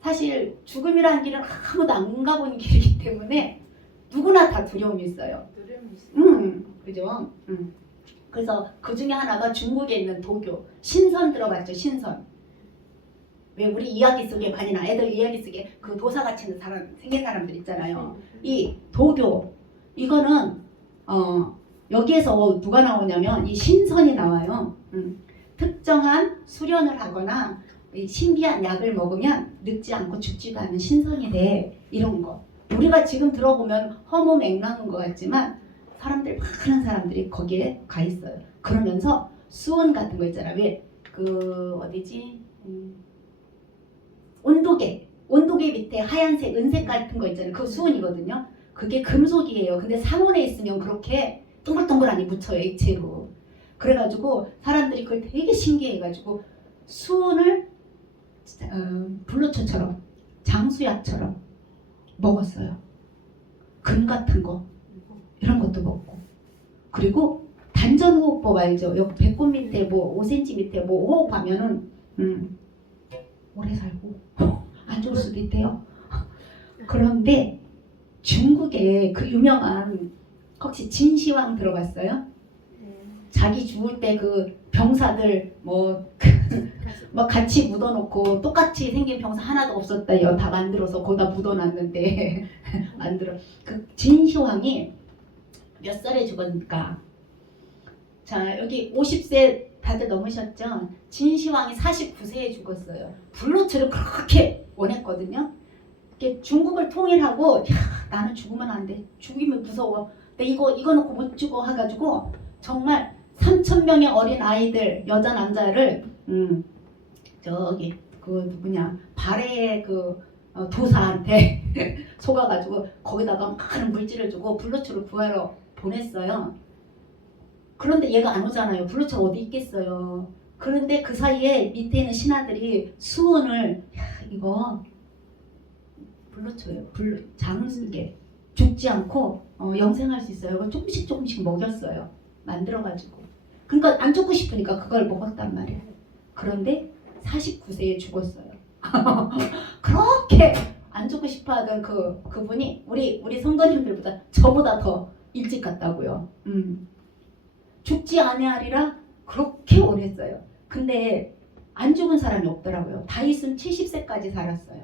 사실 죽음이라는 길은 아무도 안 가본 길이기 때문에 누구나 다 두려움이 있어요. 그죠? 그래서 그 중에 하나가 중국에 있는 도교. 신선 들어봤죠? 신선. 왜 우리 이야기 속에 반이나 애들 이야기 속에 그 도사같이 생긴 사람들 있잖아요. 이 도교. 이거는 여기에서 누가 나오냐면 이 신선이 나와요. 특정한 수련을 하거나 신비한 약을 먹으면 늙지 않고 죽지도 않는 신선이 돼. 이런 거. 우리가 지금 들어보면 허무맹랑한 것 같지만 많은 사람들이 거기에 가 있어요. 그러면서 수은 같은 거 있잖아. 왜 어디지? 온도계 밑에 하얀색, 은색 같은 거 있잖아요. 그거 수은이거든요. 그게 금속이에요. 근데 상온에 있으면 그렇게 동글동글하니 묻혀요. 액체로. 그래가지고 사람들이 그걸 되게 신기해가지고 수은을 불로초처럼 장수약처럼 먹었어요. 금 같은 거 이런 것도 먹고 그리고 단전호흡법 알죠? 여기 배꼽 밑에 뭐 5cm 밑에 뭐 호흡하면은 오래 살고 안 죽을 수도 있대요. 그런데 중국에 그 유명한 혹시 진시황 들어봤어요? 자기 죽을 때 그 병사들 뭐 같이 묻어놓고 똑같이 생긴 병사 하나도 없었다요. 다 만들어서 거기다 묻어놨는데 만들어. 그 진시황이 몇 살에 죽었을까? 자, 여기 50세 다들 넘으셨죠? 진시황이 49세에 죽었어요. 불로초를 그렇게 원했거든요. 이렇게 중국을 통일하고 야, 나는 죽으면 안 돼. 죽이면 무서워. 근데 이거 놓고 못 죽어 해가지고 정말 3,000명의 어린 아이들, 여자 남자를 저기 그 누구냐 발해의 그 도사한테 속아가지고 거기다가 많은 물질을 주고 블루초를 구하러 보냈어요. 그런데 얘가 안 오잖아요. 블루초가 어디 있겠어요. 그런데 그 사이에 밑에 있는 신하들이 수원을 야, 이거 블루초예요. 장수게 죽지 않고 영생할 수 있어요. 이거 조금씩 먹였어요. 만들어가지고. 그러니까 안 죽고 싶으니까 그걸 먹었단 말이에요. 그런데 49세에 죽었어요. 그렇게 안 죽고 싶어하던 그분이 우리 성도님들보다 저보다 더 일찍 갔다고요. 죽지 아니하리라 그렇게 원했어요. 근데 안 죽은 사람이 없더라고요. 다윗은 70세까지 살았어요.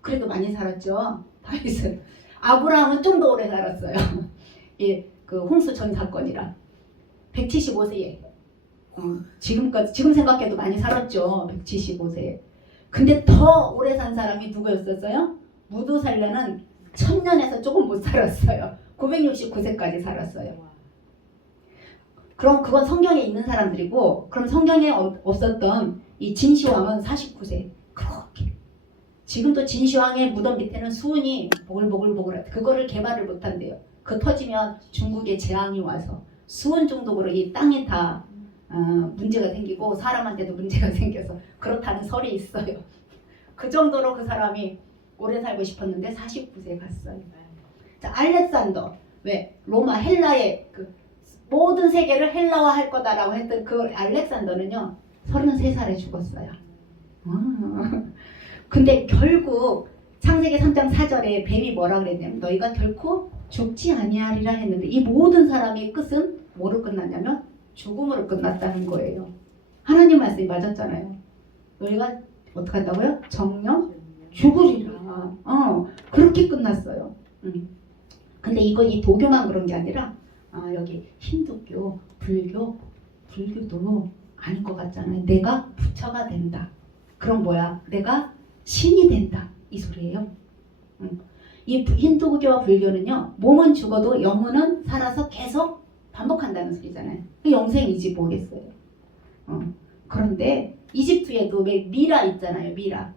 그래도 많이 살았죠. 다윗은. 아브라함은 좀 더 오래 살았어요. 예, 그 홍수 전 사건이라 175세에. 지금 생각해도 많이 살았죠. 175세. 근데 더 오래 산 사람이 누구였었어요? 무두살려는 1000년에서 조금 못 살았어요. 969세까지 살았어요. 그럼 그건 성경에 있는 사람들이고, 그럼 성경에 없었던 이 진시황은 49세. 그렇게. 지금도 진시황의 무덤 밑에는 수은이 보글보글보글하대. 그거를 개발을 못한대요. 그 터지면 중국에 재앙이 와서 수은 중독으로 이 땅이 다 문제가 생기고 사람한테도 문제가 생겨서 그렇다는 설이 있어요. 그 정도로 그 사람이 오래 살고 싶었는데 49세에 갔어요. 자, 알렉산더. 왜? 로마 헬라의 그 모든 세계를 헬라화 할 거다라고 했던 그 알렉산더는요 33살에 죽었어요. 근데 결국 창세기 3장 4절에 뱀이 뭐라 그랬냐면 너희가 결코 죽지 아니하리라 했는데 이 모든 사람의 끝은 뭐로 끝났냐면 죽음으로 끝났다는 거예요. 하나님 말씀이 맞았잖아요. 너희가 어떻게 한다고요? 정령 죽으리라. 그렇게 끝났어요. 근데 이 도교만 그런 게 아니라 여기 힌두교, 불교도 아닌 것 같잖아요. 내가 부처가 된다. 그럼 뭐야? 내가 신이 된다. 이 소리예요. 이 힌두교와 불교는요. 몸은 죽어도 영혼은 살아서 계속 반복한다는 소리잖아요. 영생이지 뭐겠어요. 그런데 이집트에도 왜 미라 있잖아요. 미라.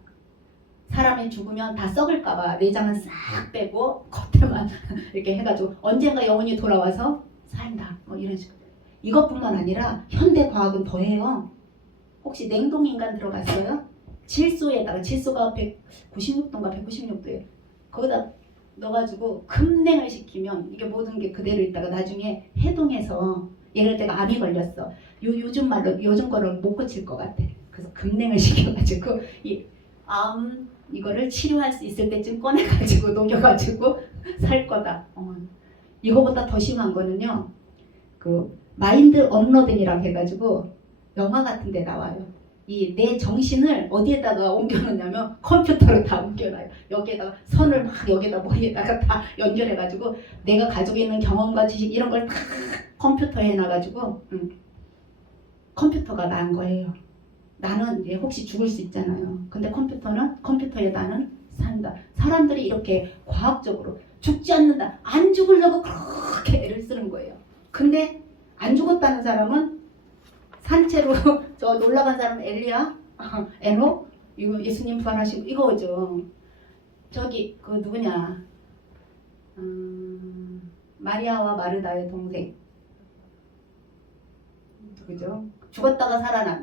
사람이 죽으면 다 썩을까봐 내장은 싹 빼고 겉에만 이렇게 해가지고 언젠가 영혼이 돌아와서 산다. 뭐 이런 식으로. 이것뿐만 아니라 현대 과학은 더해요. 혹시 냉동인간 들어봤어요? 질소에다가 질소가 196도인가 196도예요. 거기다 넣어가지고 급냉을 시키면 이게 모든 게 그대로 있다가 나중에 해동해서 예를 들어 암이 걸렸어. 요즘 말로 요즘 거를 못 고칠 것 같아. 그래서 급냉을 시켜가지고 이 암 이거를 치료할 수 있을 때쯤 꺼내가지고 녹여가지고 살 거다. 이거보다 더 심한 거는요. 그 마인드 업로딩이라고 해가지고 영화 같은 데 나와요. 이 내 정신을 어디에다가 옮겨놓냐면 컴퓨터로 다 옮겨놔요. 여기에다가 선을 막 여기에다 머리에다가 다 연결해가지고 내가 가지고 있는 경험과 지식 이런 걸 다 컴퓨터에 해놔가지고 컴퓨터가 난 거예요. 나는 혹시 죽을 수 있잖아요. 근데 컴퓨터에 나는 산다. 사람들이 이렇게 과학적으로 죽지 않는다. 안 죽으려고 그렇게 애를 쓰는 거예요. 근데 안 죽었다는 사람은 산채로 저 올라간 사람은 엘리야, 에녹, 이거 예수님 부활하시고 이거죠. 저기 그 누구냐? 마리아와 마르다의 동생. 누구죠? 죽었다가 살아난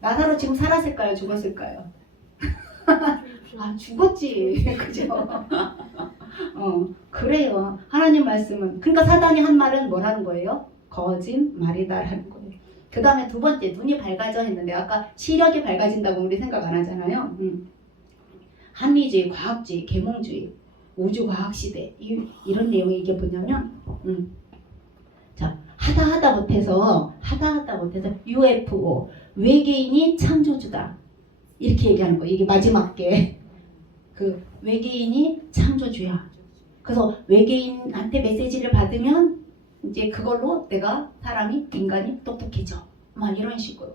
나사로 지금 살았을까요? 죽었을까요? 아 죽었지. 그죠? 그래요. 하나님 말씀은 그러니까 사단이 한 말은 뭐라는 거예요? 거짓말이다라는 거예요. 그 다음에 두 번째 눈이 밝아져 했는데 아까 시력이 밝아진다고 우리 생각 안 하잖아요. 합리주의, 과학주의, 계몽주의, 우주과학시대 이런 내용이 이게 뭐냐면 자 하다 못해서 UFO 외계인이 창조주다 이렇게 얘기하는 거예요. 이게 마지막 게 그 외계인이 창조주야. 그래서 외계인한테 메시지를 받으면 이제 그걸로 내가 인간이 똑똑해져. 막 이런 식으로.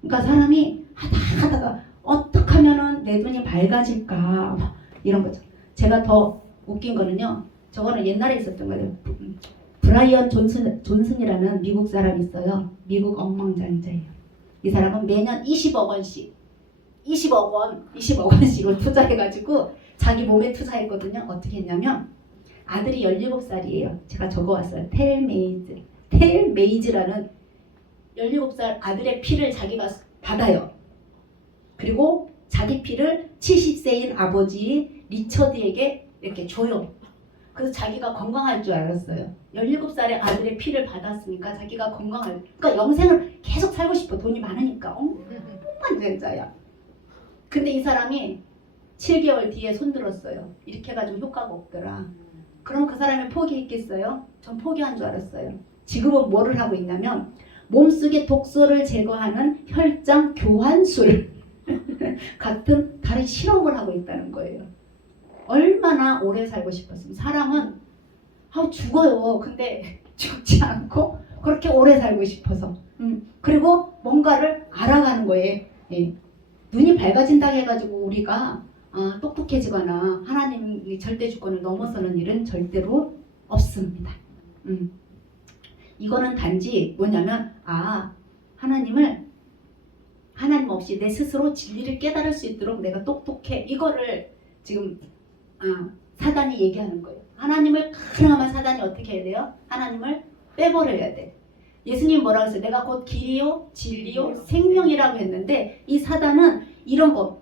그러니까 사람이 하다가 어떻게 하면은 내 눈이 밝아질까 막 이런 거죠. 제가 더 웃긴 거는요. 저거는 옛날에 있었던 거예요. 브라이언 존슨이라는 미국 사람이 있어요. 미국 억만장자예요. 이 사람은 매년 20억 원씩을 투자해가지고 자기 몸에 투자했거든요. 어떻게 했냐면 아들이 17살이에요. 제가 적어왔어요. 텔 메이즈라는 17살 아들의 피를 자기가 받아요. 그리고 자기 피를 70세인 아버지 리처드에게 이렇게 줘요. 그래서 자기가 건강할 줄 알았어요. 17살의 아들의 피를 받았으니까 자기가 그러니까 영생을 계속 살고 싶어. 돈이 많으니까. 억만장자야. 근데 이 사람이 7개월 뒤에 손들었어요. 이렇게 해가지고 효과가 없더라. 그럼 그 사람이 포기했겠어요? 전 포기한 줄 알았어요. 지금은 뭐를 하고 있냐면 몸속의 독소를 제거하는 혈장 교환술 같은 다른 실험을 하고 있다는 거예요. 얼마나 오래 살고 싶었으면 사람은 죽어요. 근데 죽지 않고 그렇게 오래 살고 싶어서 그리고 뭔가를 알아가는 거예요. 예. 눈이 밝아진다 해가지고 우리가 똑똑해지거나 하나님이 절대 주권을 넘어서는 일은 절대로 없습니다. 이거는 단지 뭐냐면 하나님 없이 내 스스로 진리를 깨달을 수 있도록 내가 똑똑해. 이거를 지금 사단이 얘기하는 거예요. 하나님을 가능하면 사단이 어떻게 해야 돼요? 하나님을 빼버려야 돼. 예수님 뭐라고 했어요? 내가 곧 길이요 진리요 생명이라고 했는데 이 사단은 이런 거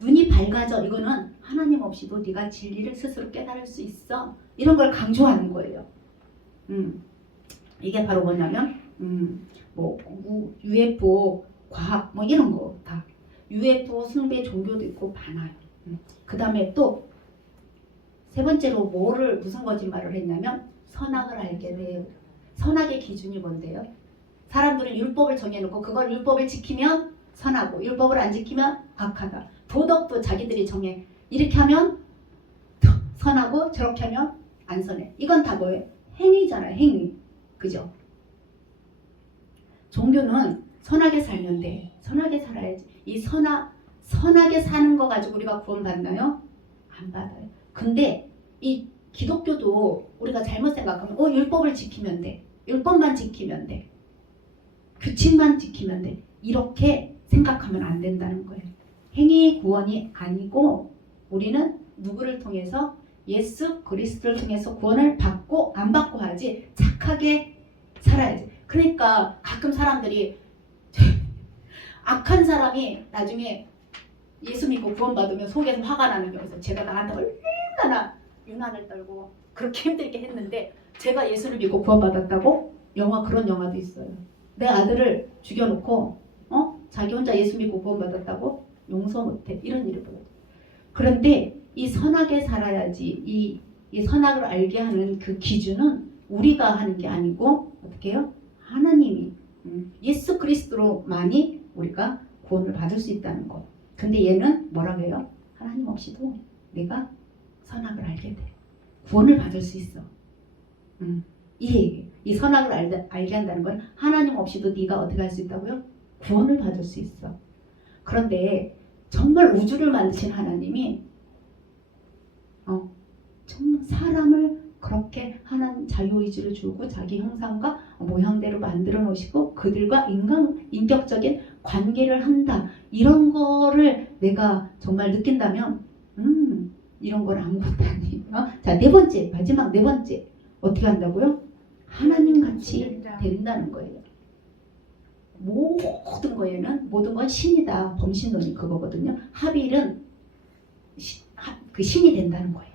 눈이 밝아져. 이거는 하나님 없이도 네가 진리를 스스로 깨달을 수 있어. 이런 걸 강조하는 거예요. 이게 바로 뭐냐면 UFO 과학 뭐 이런 거 다 UFO 숭배 종교도 있고 많아요. 그 다음에 또 세 번째로 무슨 거짓말을 했냐면 선악을 알게 돼요. 선악의 기준이 뭔데요? 사람들은 율법을 정해놓고 그걸 율법을 지키면 선하고 율법을 안 지키면 악하다. 도덕도 자기들이 정해. 이렇게 하면 선하고 저렇게 하면 안 선해. 이건 다 뭐예요? 행위잖아요. 행위. 그죠? 종교는 선하게 살면 돼. 선하게 살아야지. 이 선하게 사는 거 가지고 우리가 구원받나요? 안 받아요. 근데 이 기독교도 우리가 잘못 생각하면 율법을 지키면 돼. 율법만 지키면 돼. 규칙만 지키면 돼. 이렇게 생각하면 안 된다는 거예요. 행위 구원이 아니고 우리는 누구를 통해서 예수 그리스도를 통해서 구원을 받고 안 받고 하지 착하게 살아야지. 그러니까 가끔 사람들이 악한 사람이 나중에 예수 믿고 구원받으면 속에서 화가 나는 경우에서 제가 나한테 얼마나 유난을 떨고 그렇게 힘들게 했는데 제가 예수를 믿고 구원받았다고? 그런 영화도 있어요. 내 아들을 죽여놓고 자기 혼자 예수 믿고 구원받았다고? 용서 못해. 이런 일을 벌어요. 그런데 이 선하게 살아야지 이 선악을 알게 하는 그 기준은 우리가 하는 게 아니고 어떻게 해요? 하나님이 예수 그리스도로만이 우리가 구원을 받을 수 있다는 거. 근데 얘는 뭐라고 해요? 하나님 없이도 내가 선악을 알게 돼. 구원을 받을 수 있어. 이 선악을 알게 한다는 건 하나님 없이도 네가 어떻게 할 수 있다고요? 구원을 받을 수 있어. 그런데 정말 우주를 만드신 하나님이 정말 사람을 그렇게 하나님 자유의지를 주고 자기 형상과 모양대로 만들어 놓으시고 그들과 인격적인 관계를 한다. 이런 거를 내가 정말 느낀다면 이런 걸 아무것도 아니에요. 자, 마지막 네 번째 어떻게 한다고요? 하나님 같이 된다는 거예요. 모든 건 신이다. 범신론이 그거거든요. 하빌은 그 신이 된다는 거예요.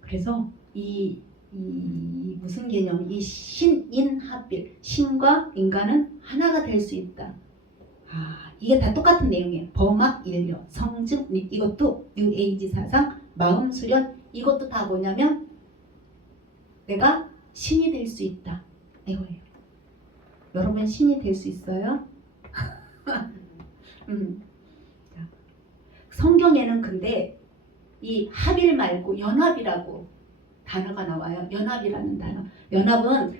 그래서 이 무슨 개념? 이 신인합빌, 신과 인간은 하나가 될 수 있다. 이게 다 똑같은 내용이에요. 범학 인력, 성증, 이것도 뉴에이지 사상, 마음 수련, 이것도 다 뭐냐면 내가 신이 될 수 있다. 이거예요. 여러분 신이 될 수 있어요? 자, 성경에는 근데 이 합일 말고 연합이라고 단어가 나와요. 연합이라는 단어. 연합은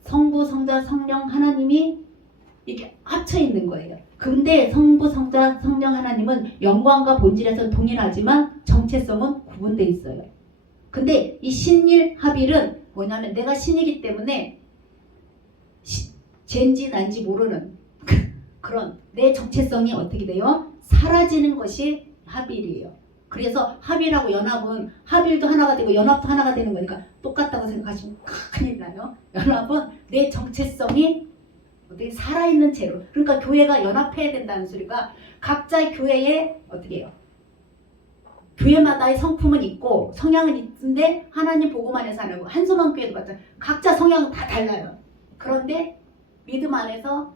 성부, 성자, 성령 하나님이 이렇게 합쳐 있는 거예요. 근데 성부, 성자, 성령 하나님은 영광과 본질에서 동일하지만 정체성은 구분되어 있어요. 근데 이 신일 합일은 뭐냐면 내가 신이기 때문에 쟤인지 난지 모르는 그런 내 정체성이 어떻게 돼요? 사라지는 것이 합일이에요. 그래서 합일하고 연합은 합일도 하나가 되고 연합도 하나가 되는 거니까 똑같다고 생각하시면 큰일 나요. 연합은 내 정체성이 어떻게 살아있는 채로, 그러니까 교회가 연합해야 된다는 소리가 각자의 교회에 어떻게 해요? 교회마다의 성품은 있고 성향은 있는데 하나님 보고만 해서 하는 거. 한소만 교회도 마찬가지. 각자 성향은 다 달라요. 그런데 믿음 안에서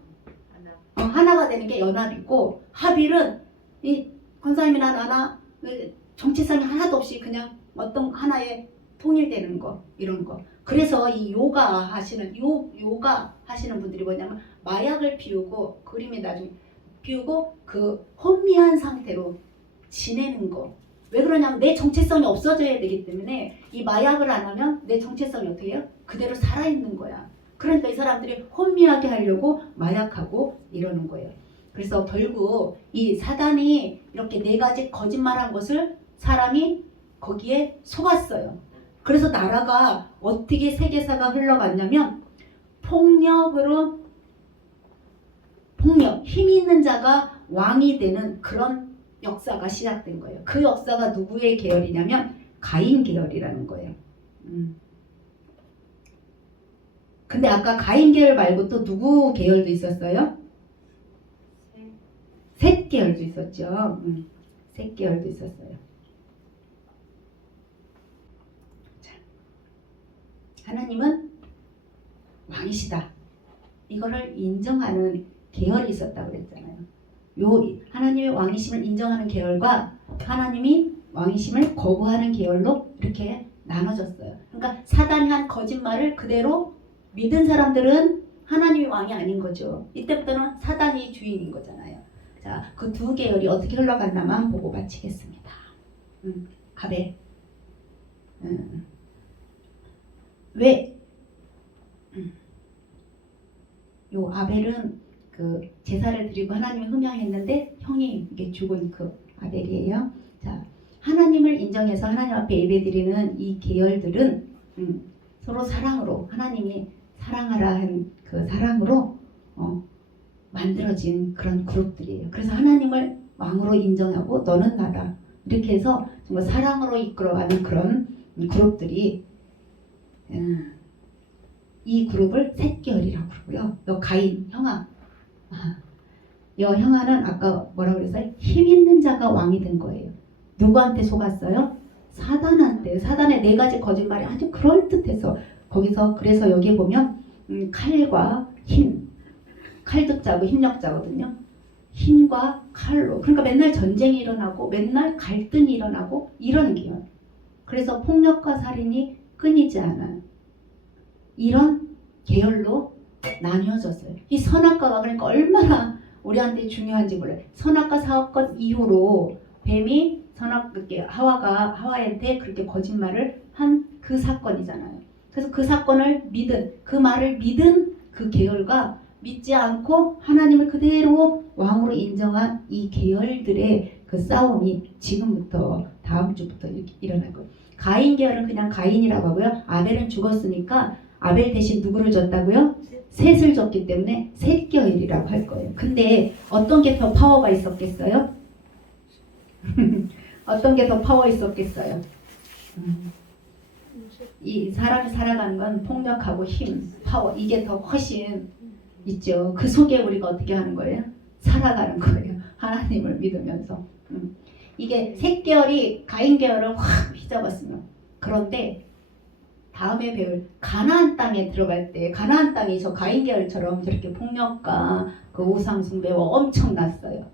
하나가 되는 게 연합이고, 합일은 이 권사님이나 나나 정체성이 하나도 없이 그냥 어떤 하나에 통일되는 거, 이런 거. 그래서 이 요가 하시는 분들이 뭐냐면 마약을 피우고, 그림이 나중에 피우고 그 혼미한 상태로 지내는 거. 왜 그러냐면 내 정체성이 없어져야 되기 때문에 이 마약을 안 하면 내 정체성이 어떻게 해요? 그대로 살아있는 거야. 그러니까 이 사람들이 혼미하게 하려고 마약하고 이러는 거예요. 그래서 결국 이 사단이 이렇게 네 가지 거짓말한 것을 사람이 거기에 속았어요. 그래서 나라가 어떻게 세계사가 흘러갔냐면 폭력, 힘 있는 자가 왕이 되는 그런 역사가 시작된 거예요. 그 역사가 누구의 계열이냐면 가인 계열이라는 거예요. 근데 아까 가인 계열 말고 또 누구 계열도 있었어요? 셋 계열도 있었죠. 셋 계열도 있었어요. 자, 하나님은 왕이시다. 이거를 인정하는 계열이 있었다고 그랬잖아요. 요 하나님의 왕이심을 인정하는 계열과 하나님이 왕이심을 거부하는 계열로 이렇게 나눠졌어요. 그러니까 사단이 한 거짓말을 그대로 믿은 사람들은 하나님이 왕이 아닌 거죠. 이때부터는 사단이 주인인 거잖아요. 자, 그 두 계열이 어떻게 흘러갔나만 보고 마치겠습니다. 아벨. 왜? 요 아벨은 그 제사를 드리고 하나님을 흠양했는데 형이 이게 죽은 그 아벨이에요. 자, 하나님을 인정해서 하나님 앞에 예배드리는 이 계열들은 서로 사랑으로, 하나님이 사랑하라 한 그 사랑으로 만들어진 그런 그룹들이에요. 그래서 하나님을 왕으로 인정하고 너는 나다 이렇게 해서 정말 사랑으로 이끌어가는 그런 그룹들이 이 그룹을 셋계열이라고 그러고요. 요 가인, 형아. 요 형아는 아까 뭐라고 그랬어요? 힘 있는 자가 왕이 된 거예요. 누구한테 속았어요? 사단한테. 사단의 네 가지 거짓말이 아주 그럴듯해서 거기서, 그래서 여기 보면 칼과 힘, 칼도 짜고 힘력자거든요. 힘과 칼로. 그러니까 맨날 전쟁이 일어나고 맨날 갈등이 일어나고 이런 계열. 그래서 폭력과 살인이 끊이지 않아요. 이런 계열로 나뉘어졌어요. 이 선악과가 그러니까 얼마나 우리한테 중요한지 몰라요. 선악과 사건 이후로 뱀이 하와한테 그렇게 거짓말을 한 그 사건이잖아요. 그래서 그 사건을 믿은, 그 말을 믿은 그 계열과 믿지 않고 하나님을 그대로 왕으로 인정한 이 계열들의 그 싸움이 지금부터 다음 주부터 일어날 거예요. 가인 계열은 그냥 가인이라고 하고요. 아벨은 죽었으니까 아벨 대신 누구를 줬다고요? 셋을 줬기 때문에 셋 계열이라고 할 거예요. 근데 어떤 게 더 파워가 있었겠어요? 어떤 게 더 파워 있었겠어요? 이 사람이 살아가는 건 폭력하고 힘, 파워, 이게 더 훨씬 있죠. 그 속에 우리가 어떻게 하는 거예요? 살아가는 거예요. 하나님을 믿으면서. 이게 셋 계열이 가인 계열을 확 휘잡았으면. 그런데 다음에 배울 가나안 땅에 들어갈 때, 가나안 땅이 저 가인 계열처럼 저렇게 폭력과 그 우상 숭배가 엄청났어요.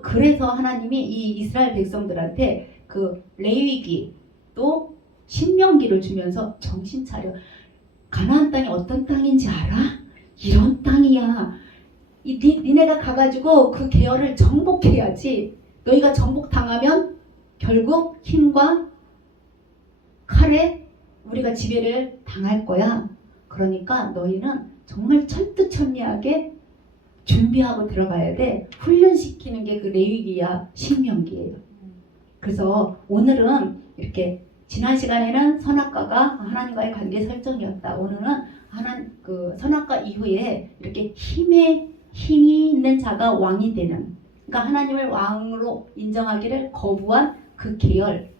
그래서 하나님이 이 이스라엘 백성들한테 그 레위기 또 신명기를 주면서 정신 차려. 가나안 땅이 어떤 땅인지 알아? 이런 땅이야. 니네가 가가지고 그 계열을 정복해야지. 너희가 정복당하면 결국 힘과 칼에 우리가 지배를 당할 거야. 그러니까 너희는 정말 철두철미하게 준비하고 들어가야 돼. 훈련시키는 게 그 레위기야 신명기예요. 그래서 오늘은 이렇게 지난 시간에는 선악과가 하나님과의 관계 설정이었다. 오늘은 그 선악과 이후에 이렇게 힘이 있는 자가 왕이 되는, 그러니까 하나님을 왕으로 인정하기를 거부한 그 계열은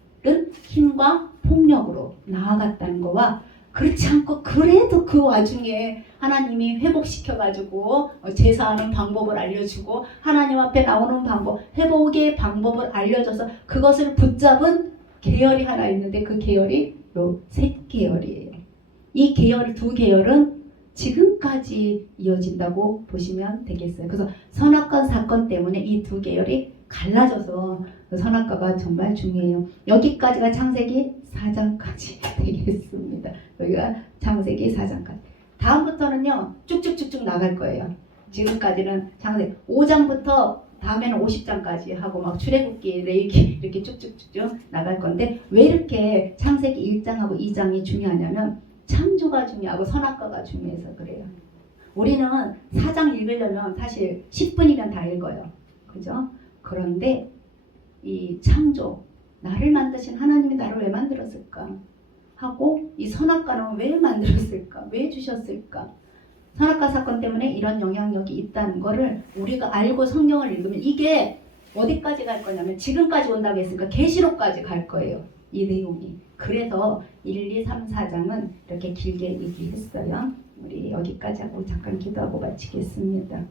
힘과 폭력으로 나아갔다는 거와, 그렇지 않고 그래도 그 와중에 하나님이 회복시켜가지고 제사하는 방법을 알려주고 하나님 앞에 나오는 방법, 회복의 방법을 알려줘서 그것을 붙잡은 계열이 하나 있는데 그 계열이 요 셋 계열이에요. 이 계열 두 계열은 지금까지 이어진다고 보시면 되겠어요. 그래서 선악과 사건 때문에 이 두 계열이 갈라져서 선악과가 정말 중요해요. 여기까지가 창세기 4장까지 되겠습니다. 여기가 창세기 4장까지. 다음부터는요 쭉쭉쭉쭉 나갈 거예요. 지금까지는 창세기 5장부터 다음에는 50장까지 하고 막 출애굽기, 레위기 이렇게 쭉쭉쭉쭉 나갈 건데, 왜 이렇게 창세기 1장하고 2장이 중요하냐면 창조가 중요하고 선악과가 중요해서 그래요. 우리는 4장 읽으려면 사실 10분이면 다 읽어요. 그죠? 그런데 이 창조, 나를 만드신 하나님이 나를 왜 만들었을까? 하고 이 선악과는 왜 만들었을까? 왜 주셨을까? 선악과 사건 때문에 이런 영향력이 있다는 거를 우리가 알고 성경을 읽으면 이게 어디까지 갈 거냐면 지금까지 온다고 했으니까 계시록까지 갈 거예요. 이 내용이. 그래서 1, 2, 3, 4장은 이렇게 길게 얘기했어요. 우리 여기까지 하고 잠깐 기도하고 마치겠습니다.